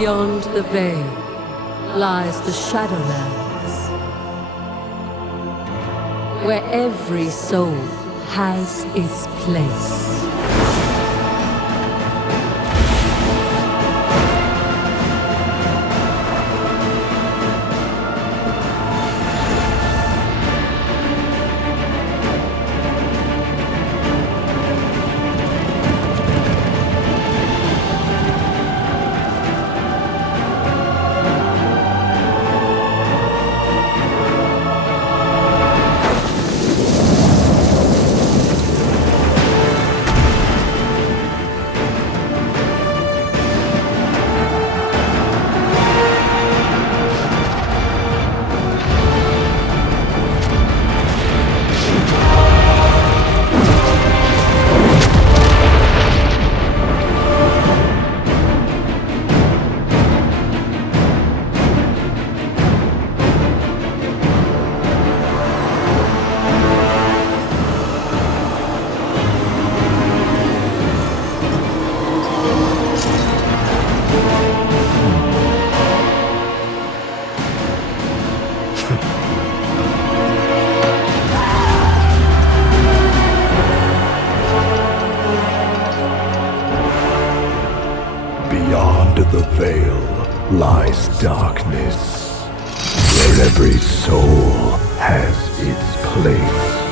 Beyond the veil lies the Shadowlands, where every soul has its place. Beyond the veil lies darkness, where every soul has its place.